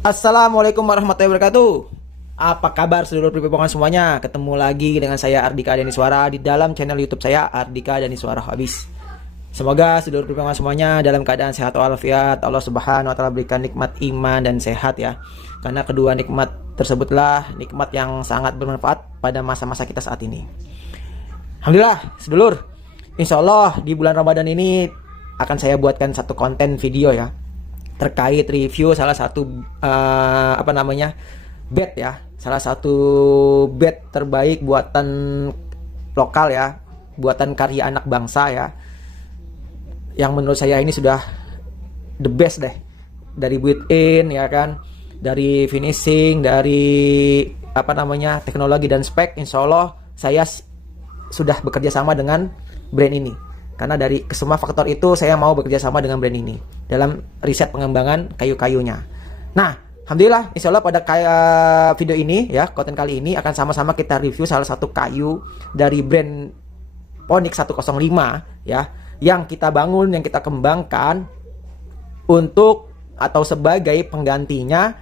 Assalamualaikum warahmatullahi wabarakatuh. Apa kabar seluruh perpipongan semuanya? Ketemu lagi dengan saya Ardika Daniswara di dalam channel YouTube saya Ardika Daniswara Habis. Semoga seluruh perpipongan semuanya dalam keadaan sehat walafiat. Allah Subhanahu wa taala berikan nikmat iman dan sehat ya. Karena kedua nikmat tersebutlah nikmat yang sangat bermanfaat pada masa-masa kita saat ini. Alhamdulillah, sedulur. Insya Allah di bulan Ramadan ini akan saya buatkan satu konten video ya terkait review salah satu bed ya, salah satu bed terbaik buatan lokal ya, buatan karya anak bangsa ya, yang menurut saya ini sudah the best deh, dari built-in ya kan, dari finishing, dari teknologi dan spek. Insya Allah saya sudah bekerja sama dengan brand ini. Karena dari semua faktor itu saya mau bekerja sama dengan brand ini dalam riset pengembangan kayu-kayunya. Nah, alhamdulillah, insya Allah pada video ini ya, konten kali ini akan sama-sama kita review salah satu kayu dari brand Onyx 105 ya, yang kita bangun, yang kita kembangkan untuk atau sebagai penggantinya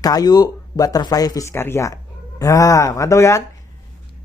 kayu butterfly Viscaria. Nah, mantap kan?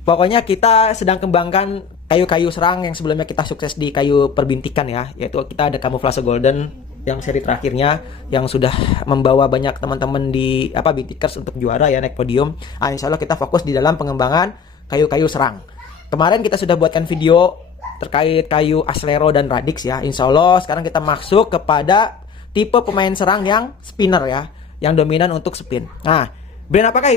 Pokoknya kita sedang kembangkan kayu-kayu serang yang sebelumnya kita sukses di kayu perbintikan ya, yaitu kita ada Camouflage Golden yang seri terakhirnya yang sudah membawa banyak teman-teman di bintikers untuk juara ya, naik podium. Insya Allah kita fokus di dalam pengembangan kayu-kayu serang. Kemarin kita sudah buatkan video terkait kayu Aslero dan Radix ya. Insya Allah sekarang kita masuk kepada tipe pemain serang yang spinner ya, yang dominan untuk spin. Nah, brand apakah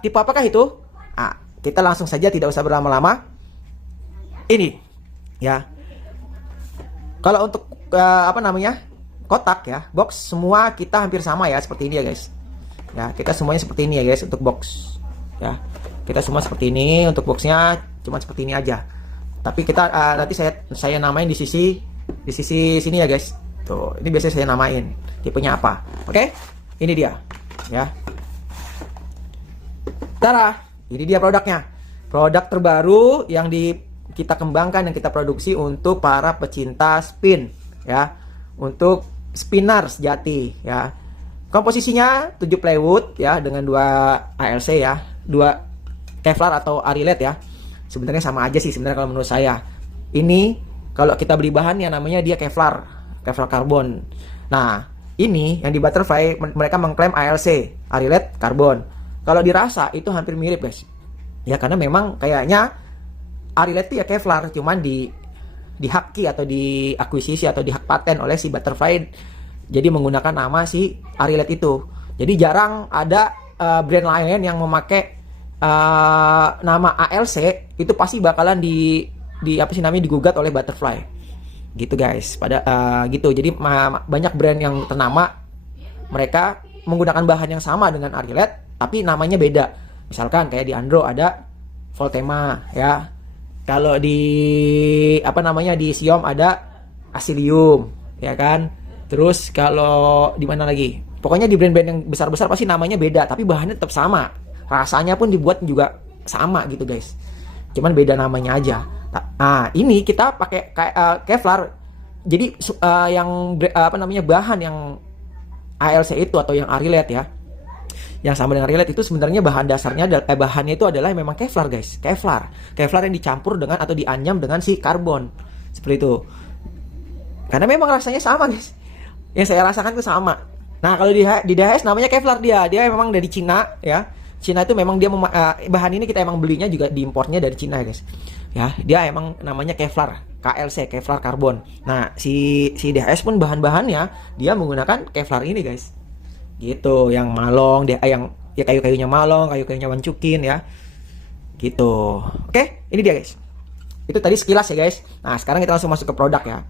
tipe apakah itu? Kita langsung saja, tidak usah berlama-lama. Ini ya, kalau untuk kotak ya, box semua kita hampir sama ya, seperti ini ya guys ya, kita semuanya seperti ini ya guys untuk box ya, kita semua seperti ini untuk boxnya, cuma seperti ini aja. Tapi kita nanti saya namain di sisi sini ya guys. Tuh, ini biasanya saya namain tipenya apa. Oke, ini dia ya. Tara, ini dia produknya, produk terbaru yang kita kembangkan, yang kita produksi untuk para pecinta spin ya, untuk spinner sejati ya. Komposisinya 7 plywood ya, dengan 2 ALC ya, 2 Kevlar atau Arilet ya. Sebenarnya sama aja sih sebenarnya kalau menurut saya. Ini kalau kita beli bahannya namanya dia Kevlar karbon. Nah, ini yang di butterfly mereka mengklaim ALC, Arilet karbon. Kalau dirasa itu hampir mirip guys. Ya karena memang kayaknya Arilet itu ya Kevlar, cuman dihaki atau diakuisisi atau dihak paten oleh si Butterfly, jadi menggunakan nama si Arilet itu. Jadi jarang ada brand lain yang memakai nama ALC, itu pasti bakalan digugat oleh Butterfly gitu guys. Gitu, jadi banyak brand yang ternama mereka menggunakan bahan yang sama dengan Arilet tapi namanya beda. Misalkan kayak di Andro ada Voltema ya. Kalau di di Siom ada Asilium ya kan. Terus kalau di mana lagi? Pokoknya di brand-brand yang besar-besar pasti namanya beda, tapi bahannya tetap sama. Rasanya pun dibuat juga sama gitu guys. Cuman beda namanya aja. Nah, ini kita pakai Kevlar. Jadi bahan yang ALC itu atau yang Arilet ya, yang sama dengan Arilet itu sebenarnya bahan dasarnya bahannya itu adalah memang Kevlar guys. Kevlar yang dicampur dengan atau dianyam dengan si karbon, seperti itu. Karena memang rasanya sama guys, yang saya rasakan itu sama. Nah, kalau di DHS namanya Kevlar, dia memang dari Cina ya. Cina itu memang dia bahan ini kita emang belinya juga diimportnya dari Cina guys ya. Dia emang namanya Kevlar, KLC, Kevlar karbon. Nah, si DHS pun bahan-bahannya dia menggunakan Kevlar ini guys. Gitu, yang malong, yang ya kayu-kayunya malong, kayu-kayunya wancukin ya. Gitu. Oke, ini dia guys. Itu tadi sekilas ya guys. Nah, sekarang kita langsung masuk ke produk ya.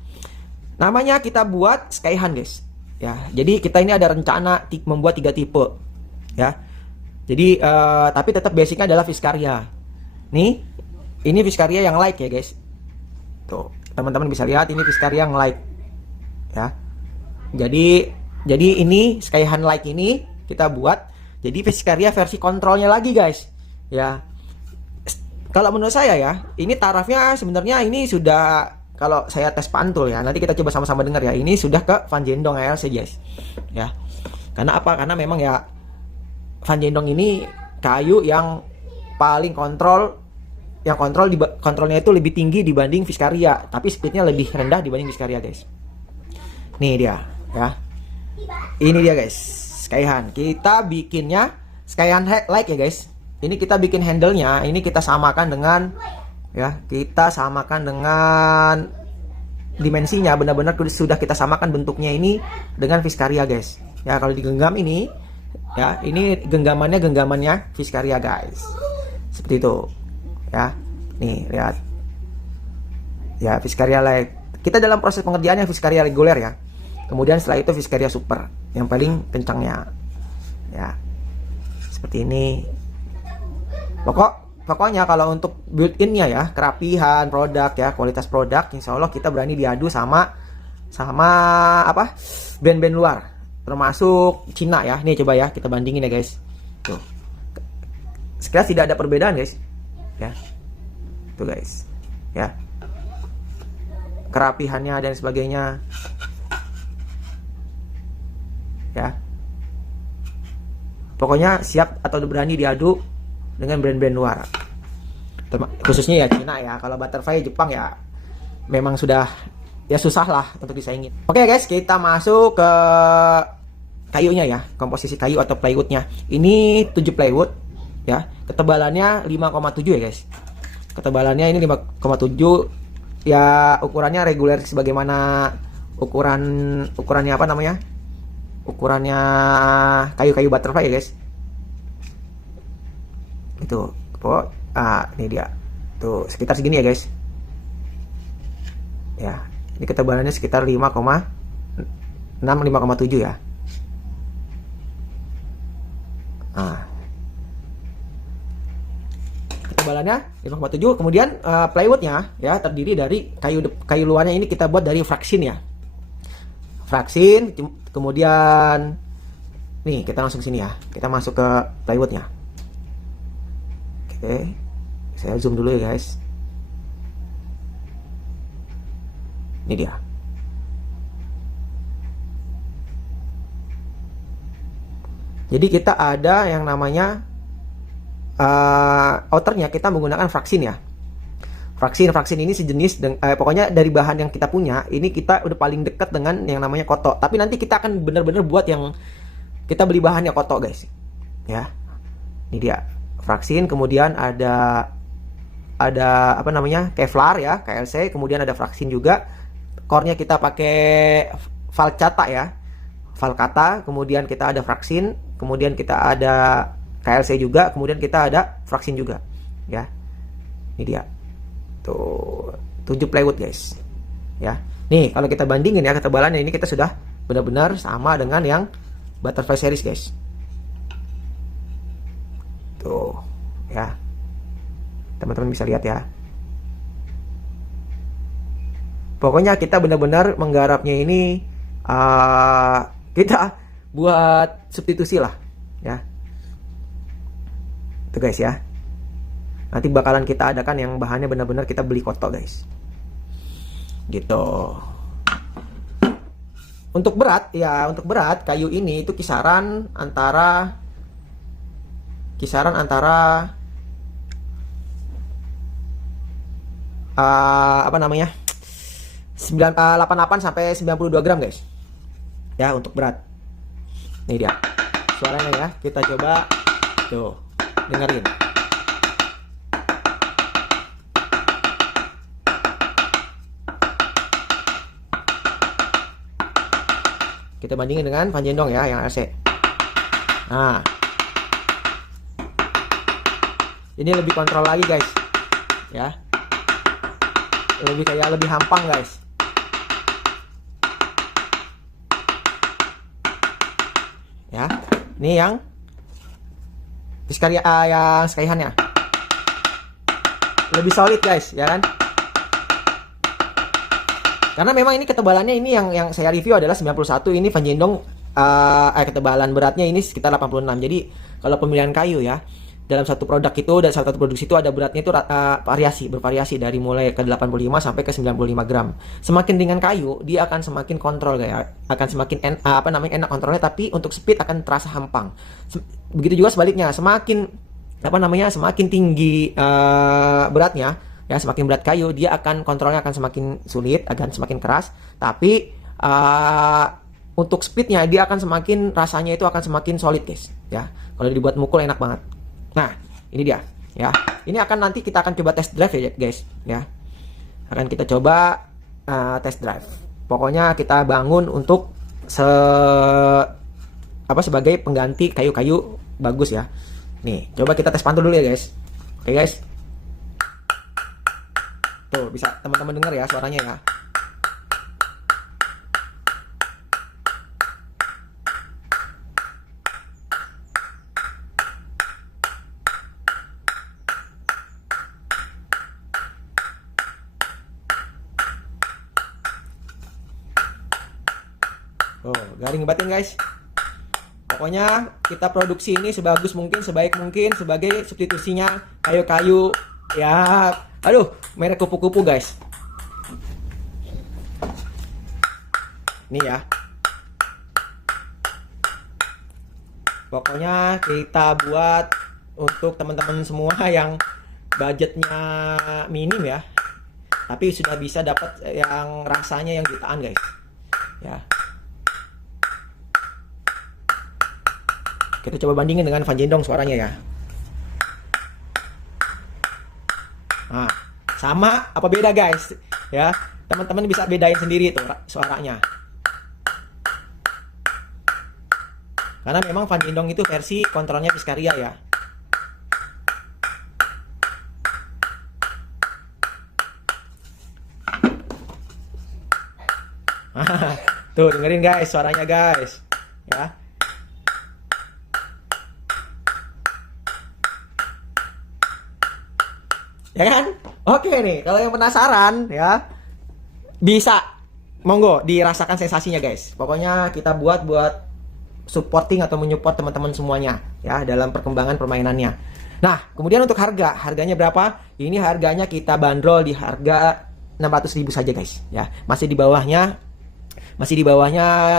Namanya kita buat Skyhan guys. Ya, jadi kita ini ada rencana membuat 3 tipe ya. Jadi tapi tetap basicnya adalah Viscaria. Nih, ini Viscaria yang light ya guys. Tuh, teman-teman bisa lihat ini Viscaria yang light. Ya. Jadi ini Skyhan Light ini kita buat jadi Viscaria versi kontrolnya lagi guys ya. Kalau menurut saya ya, ini tarafnya sebenarnya ini sudah kalau saya tes pantul ya, nanti kita coba sama-sama dengar ya. Ini sudah ke Van Jendong ALC guys. Ya. Karena apa? Karena memang ya Van Jendong ini kayu yang paling kontrolnya itu lebih tinggi dibanding Viscaria, tapi speednya lebih rendah dibanding Viscaria guys. Nih dia ya, ini dia guys, Skyhan. Kita bikinnya Skyhan like ya guys. Ini kita bikin handle-nya, ini kita samakan dengan ya, kita samakan dengan dimensinya, benar-benar sudah kita samakan bentuknya ini dengan Viscaria guys. Ya kalau digenggam ini ya, ini genggamannya Viscaria guys. Seperti itu. Ya. Nih, lihat. Ya, Viscaria Light. Kita dalam proses pengerjaannya Viscaria reguler ya. Kemudian setelah itu Viscaria Super yang paling kencangnya. Ya. Seperti ini. Pokoknya kalau untuk built-innya ya, kerapihan produk ya, kualitas produk, insya Allah kita berani diadu sama apa? Brand-brand luar. Termasuk Cina ya. Nih coba ya kita bandingin ya guys. Tuh. Sekilas tidak ada perbedaan guys. Ya. Tuh guys. Ya. Kerapihannya dan sebagainya. Ya. Pokoknya siap atau berani diadu dengan brand-brand luar. Khususnya ya Cina ya. Kalau Butterfly Jepang ya memang sudah ya susah lah untuk disaingin. Oke guys, kita masuk ke kayunya ya, komposisi kayu atau plywoodnya. Ini 7 plywood ya, ketebalannya 5,7 ya guys. Ketebalannya ini 5,7 ya, ukurannya reguler sebagaimana ukurannya apa namanya? Ukurannya kayu-kayu butterfly ya guys. Itu ini dia tuh, sekitar segini ya guys ya. Ini ketebalannya sekitar 5,6 5,7 ya. Ketebalannya 5,7. Kemudian plywoodnya ya terdiri dari kayu luarnya ini kita buat dari fraksin ya. Fraksin, kemudian nih kita langsung sini ya. Kita masuk ke plywoodnya. Oke, saya zoom dulu ya guys. Ini dia. Jadi kita ada yang namanya outernya kita menggunakan fraksin ya. Fraksin ini sejenis pokoknya dari bahan yang kita punya, ini kita udah paling dekat dengan yang namanya koto. Tapi nanti kita akan benar-benar buat yang kita beli bahannya koto guys. Ya. Ini dia. Fraksin, kemudian ada apa namanya? Kevlar ya, KLC, kemudian ada fraksin juga. Core-nya kita pakai Valcata ya. Valcata, kemudian kita ada fraksin, kemudian kita ada KLC juga, kemudian kita ada fraksin juga ya. Ini dia tuh 7 plywood guys ya. Nih kalau kita bandingin ya ketebalannya, ini kita sudah benar-benar sama dengan yang Butterfly series guys. Tuh ya, teman-teman bisa lihat ya. Pokoknya kita benar-benar menggarapnya ini kita buat substitusi lah ya. Itu guys ya. Nanti bakalan kita adakan yang bahannya benar-benar kita beli koto guys. Gitu. Untuk berat ya, untuk berat kayu ini itu kisaran antara apa namanya? 88 sampai 92 gram guys. Ya, untuk berat. Nih dia. Suaranya ya. Kita coba tuh. Dengerin. Kita bandingin dengan Van Jendong ya yang RC. Nah. Ini lebih kontrol lagi guys. Ya. Lebih hampang guys. Ya. Ini yang Viscaria yang Skyhan-nya. Lebih solid guys, ya kan? Karena memang ini ketebalannya ini yang saya review adalah 91, ini Van Jendong ketebalan beratnya ini sekitar 86. Jadi kalau pemilihan kayu ya, dalam satu produk itu, dan satu produksi itu ada beratnya itu bervariasi dari mulai ke 85 sampai ke 95 gram. Semakin ringan kayu, dia akan semakin kontrol kayak akan semakin enak kontrolnya, tapi untuk speed akan terasa hampang. Begitu juga sebaliknya, semakin tinggi beratnya, ya semakin berat kayu, dia akan kontrolnya akan semakin sulit, akan semakin keras, tapi untuk speednya dia akan semakin, rasanya itu akan semakin solid guys, ya. Kalau dibuat mukul enak banget. Nah, ini dia, ya. Ini nanti kita akan coba test drive ya, guys, ya. Akan kita coba test drive. Pokoknya kita bangun untuk sebagai pengganti kayu-kayu bagus ya. Nih, coba kita tes pantul dulu ya, guys. Oke, guys. Tuh, bisa teman-teman dengar ya suaranya ya. Oh, garing batin guys. Pokoknya kita produksi ini sebagus mungkin, sebaik mungkin sebagai substitusinya kayu-kayu ya. Aduh, merek kupu-kupu guys. Nih ya. Pokoknya kita buat untuk teman-teman semua yang budgetnya minim ya, tapi sudah bisa dapat yang rasanya yang jutaan guys. Ya. Kita coba bandingin dengan Van Jendong suaranya ya. Nah, sama apa beda guys? Ya, teman-teman bisa bedain sendiri tuh suaranya. Karena memang Van Jendong itu versi kontrolnya Piscaria ya. Tuh dengerin guys suaranya guys. Ya. Ya kan? Oke nih, kalau yang penasaran ya, bisa monggo dirasakan sensasinya guys. Pokoknya kita buat supporting atau menyupport teman-teman semuanya ya dalam perkembangan permainannya. Nah, kemudian untuk harganya berapa? Ini harganya kita bandrol di harga 600.000 saja guys ya. Masih di bawahnya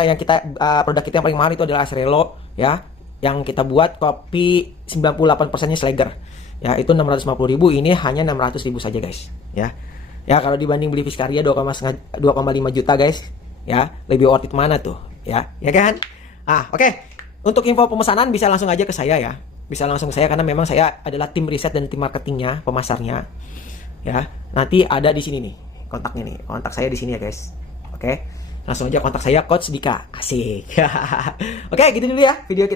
yang kita produk kita yang paling mahal itu adalah Asrelo ya, yang kita buat kopi 98%-nya Slager. Ya, itu 650.000, ini hanya 600.000 saja guys ya. Ya, kalau dibanding beli Piscaria 2,5 juta guys ya, lebih worth it mana tuh ya, ya kan? Oke. Untuk info pemesanan bisa langsung aja ke saya ya. Bisa langsung ke saya karena memang saya adalah tim riset dan tim marketingnya, pemasarnya. Ya, nanti ada di sini nih kontaknya nih. Kontak saya di sini ya guys. Oke. Langsung aja kontak saya, Coach Dika. Asik. Oke, gitu dulu ya video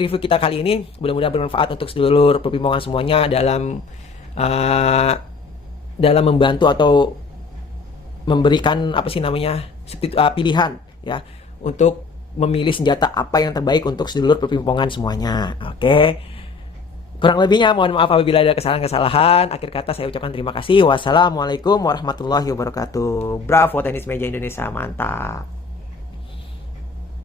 review kita kali ini. Mudah-mudahan bermanfaat untuk seluruh perpimpongan semuanya dalam membantu atau memberikan pilihan ya untuk memilih senjata apa yang terbaik untuk sedulur perpimpongan semuanya. Oke. Kurang lebihnya mohon maaf apabila ada kesalahan-kesalahan. Akhir kata saya ucapkan terima kasih. Wassalamualaikum warahmatullahi wabarakatuh. Bravo Tenis Meja Indonesia, mantap.